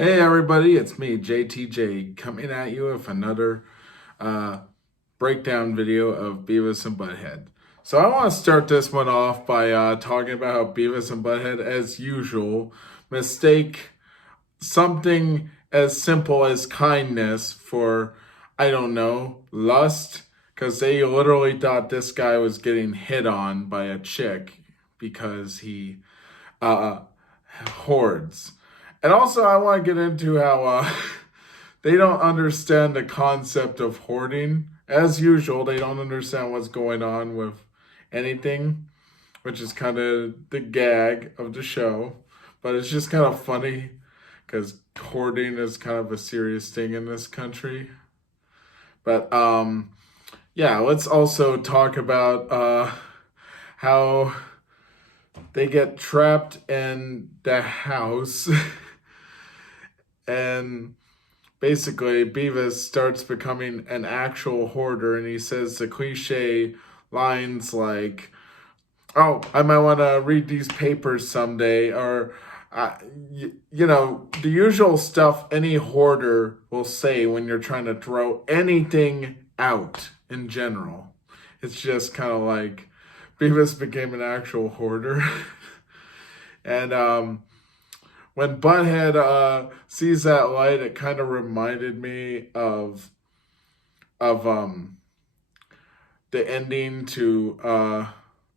Hey everybody, it's me, JTJ, coming at you with another breakdown video of Beavis and Butthead. So I want to start this one off by talking about how Beavis and Butthead, as usual, mistake something as simple as kindness for, I don't know, lust, because they literally thought this guy was getting hit on by a chick because he hoards. And also, I want to get into how they don't understand the concept of hoarding. As usual, they don't understand what's going on with anything, which is kind of the gag of the show. But it's just kind of funny because hoarding is kind of a serious thing in this country. But yeah, let's also talk about how they get trapped in the house. And basically, Beavis starts becoming an actual hoarder, and he says the cliche lines like, "Oh, I might want to read these papers someday," or the usual stuff any hoarder will say when you're trying to throw anything out in general. It's just kind of like Beavis became an actual hoarder. And when Butthead sees that light, it kind of reminded me of the ending to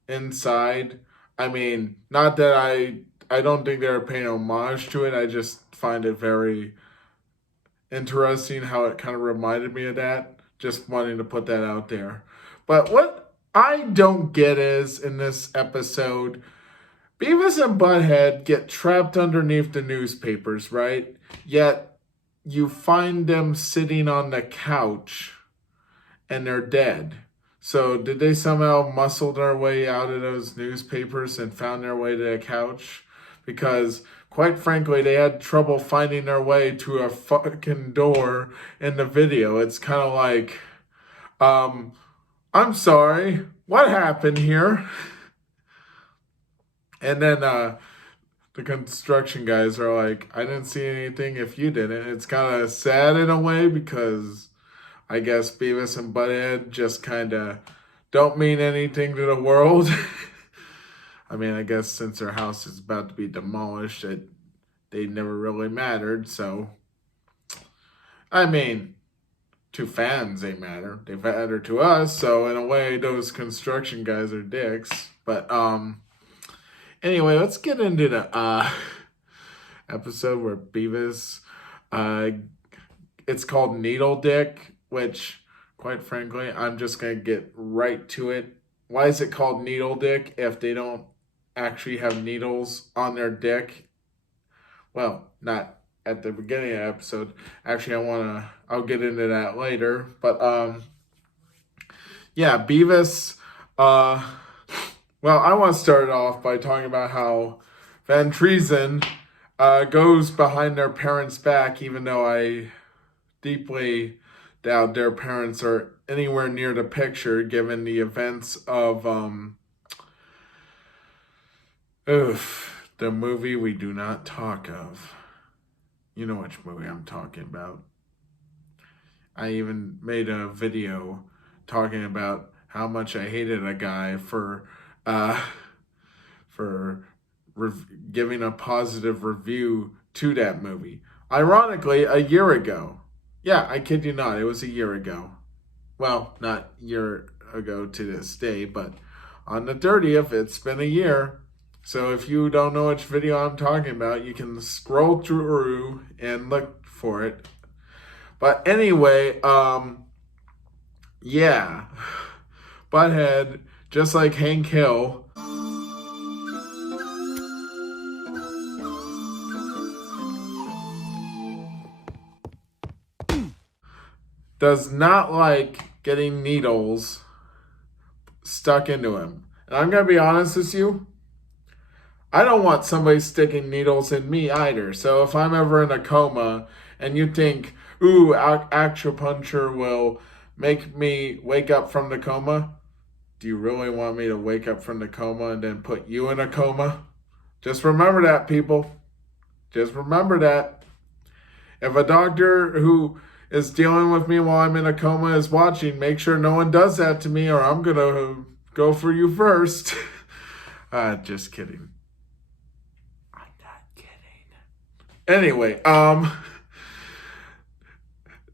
Inside. I mean, not that I don't think they're paying homage to it. I just find it very interesting how it kind of reminded me of that. Just wanting to put that out there. But what I don't get is, in this episode, Beavis and Butthead get trapped underneath the newspapers, right? Yet you find them sitting on the couch and they're dead. So did they somehow muscle their way out of those newspapers and found their way to the couch? Because quite frankly, they had trouble finding their way to a fucking door in the video. It's kind of like, I'm sorry, what happened here? And then the construction guys are like, I didn't see anything if you didn't. It's kind of sad in a way because I guess Beavis and Butthead just kind of don't mean anything to the world. I mean, I guess since their house is about to be demolished, they never really mattered. So, I mean, to fans, they matter. They matter to us. So, in a way, those construction guys are dicks. But, anyway, let's get into the episode where Beavis, it's called Needle Dick, which, quite frankly, I'm just going to get right to it. Why is it called Needle Dick if they don't actually have needles on their dick? Well, not at the beginning of the episode. Actually, I'll get into that later. But, yeah, Beavis, well, I want to start off by talking about how Van Treason goes behind their parents' back, even though I deeply doubt their parents are anywhere near the picture, given the events of the movie we do not talk of. You know which movie I'm talking about. I even made a video talking about how much I hated a guy for giving a positive review to that movie. Ironically, a year ago. Yeah, I kid you not, it was a year ago. Well, not a year ago to this day, but on the 30th, it's been a year. So if you don't know which video I'm talking about, you can scroll through and look for it. But anyway, yeah. Butthead, just like Hank Hill, does not like getting needles stuck into him. And I'm going to be honest with you, I don't want somebody sticking needles in me either. So if I'm ever in a coma and you think, ooh, acupuncture will make me wake up from the coma, do you really want me to wake up from the coma and then put you in a coma? Just remember that, people. Just remember that. If a doctor who is dealing with me while I'm in a coma is watching, make sure no one does that to me or I'm going to go for you first. Just kidding. I'm not kidding. Anyway,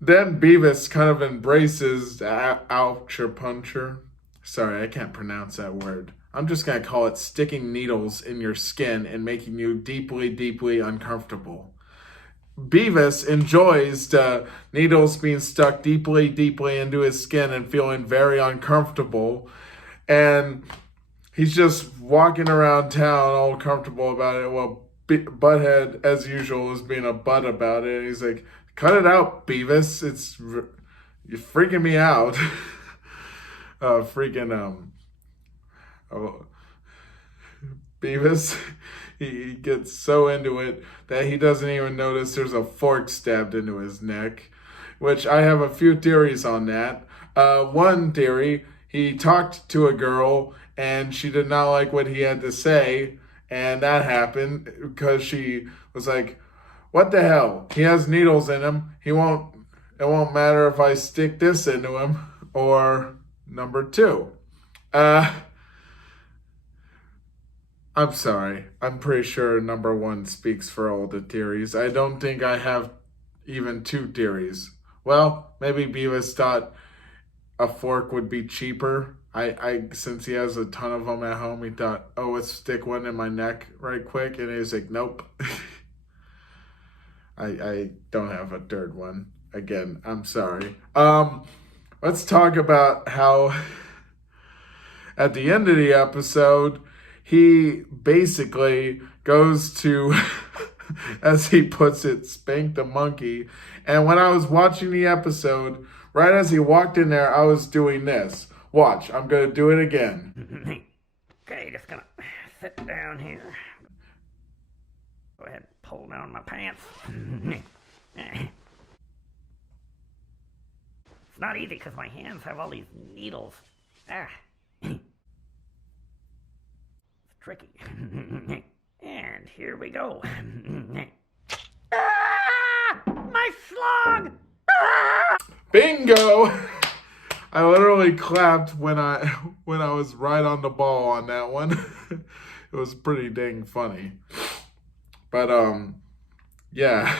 then Beavis kind of embraces acupuncture. Sorry, I can't pronounce that word. I'm just going to call it sticking needles in your skin and making you deeply, deeply uncomfortable. Beavis enjoys the needles being stuck deeply, deeply into his skin and feeling very uncomfortable. And he's just walking around town all comfortable about it. Well, Butthead, as usual, is being a butt about it. And he's like, cut it out, Beavis. You're freaking me out. Beavis, he gets so into it that he doesn't even notice there's a fork stabbed into his neck, which I have a few theories on that. One theory, he talked to a girl and she did not like what he had to say, and that happened because she was like, what the hell? He has needles in him. It won't matter if I stick this into him. Or number two, I'm sorry. I'm pretty sure number one speaks for all the theories. I don't think I have even two theories. Well, maybe Beavis thought a fork would be cheaper. Since he has a ton of them at home, he thought, oh, let's stick one in my neck right quick. And he's like, nope. I don't have a third one. Again, I'm sorry. Let's talk about how at the end of the episode, he basically goes to, as he puts it, spank the monkey. And when I was watching the episode, right as he walked in there, I was doing this. Watch, I'm going to do it again. Okay, just going to sit down here. Go ahead and pull down my pants. It's not easy because my hands have all these needles. It's tricky. And here we go. My slug! Bingo! I literally clapped when I was right on the ball on that one. It was pretty dang funny. But yeah.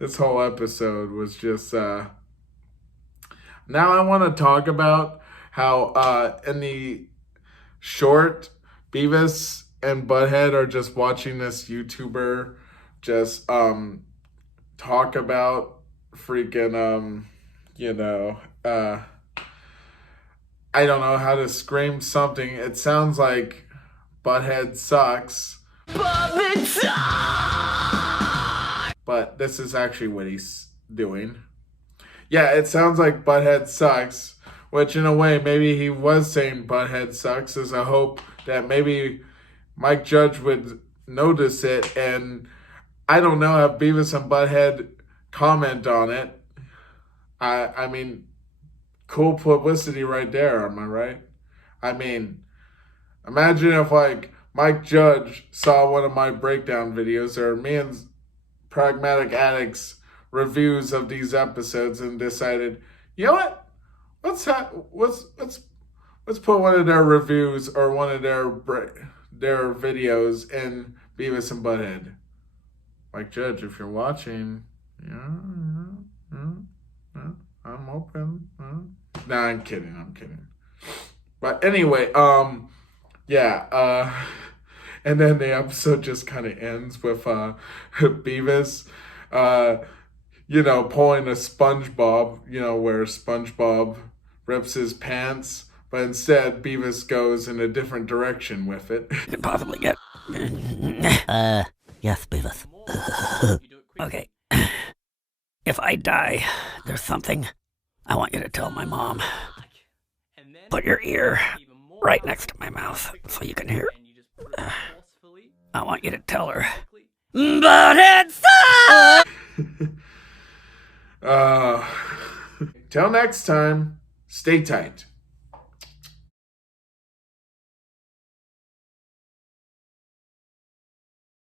This whole episode was just now I want to talk about how in the short, Beavis and Butthead are just watching this YouTuber just talk about freaking I don't know how to scream something. It sounds like Butthead sucks. But this is actually what he's doing. Yeah, it sounds like Butthead sucks, which in a way, maybe he was saying Butthead sucks as a hope that maybe Mike Judge would notice it and, I don't know, have Beavis and Butthead comment on it. I mean, cool publicity right there, am I right? I mean, imagine if, like, Mike Judge saw one of my breakdown videos or me and Pragmatic Addic's reviews of these episodes and decided, you know what? Let's put one of their reviews or one of their videos in Beavis and Butthead. Mike Judge, if you're watching, I'm open. Nah, I'm kidding. But anyway, yeah, and then the episode just kind of ends with Beavis, pulling a SpongeBob, where SpongeBob rips his pants, but instead Beavis goes in a different direction with it. Could possibly get. Yes, Beavis. Okay. If I die, there's something I want you to tell my mom. Put your ear right next to my mouth so you can hear. I want you to tell her. Butthead sucks! Till next time, stay tight.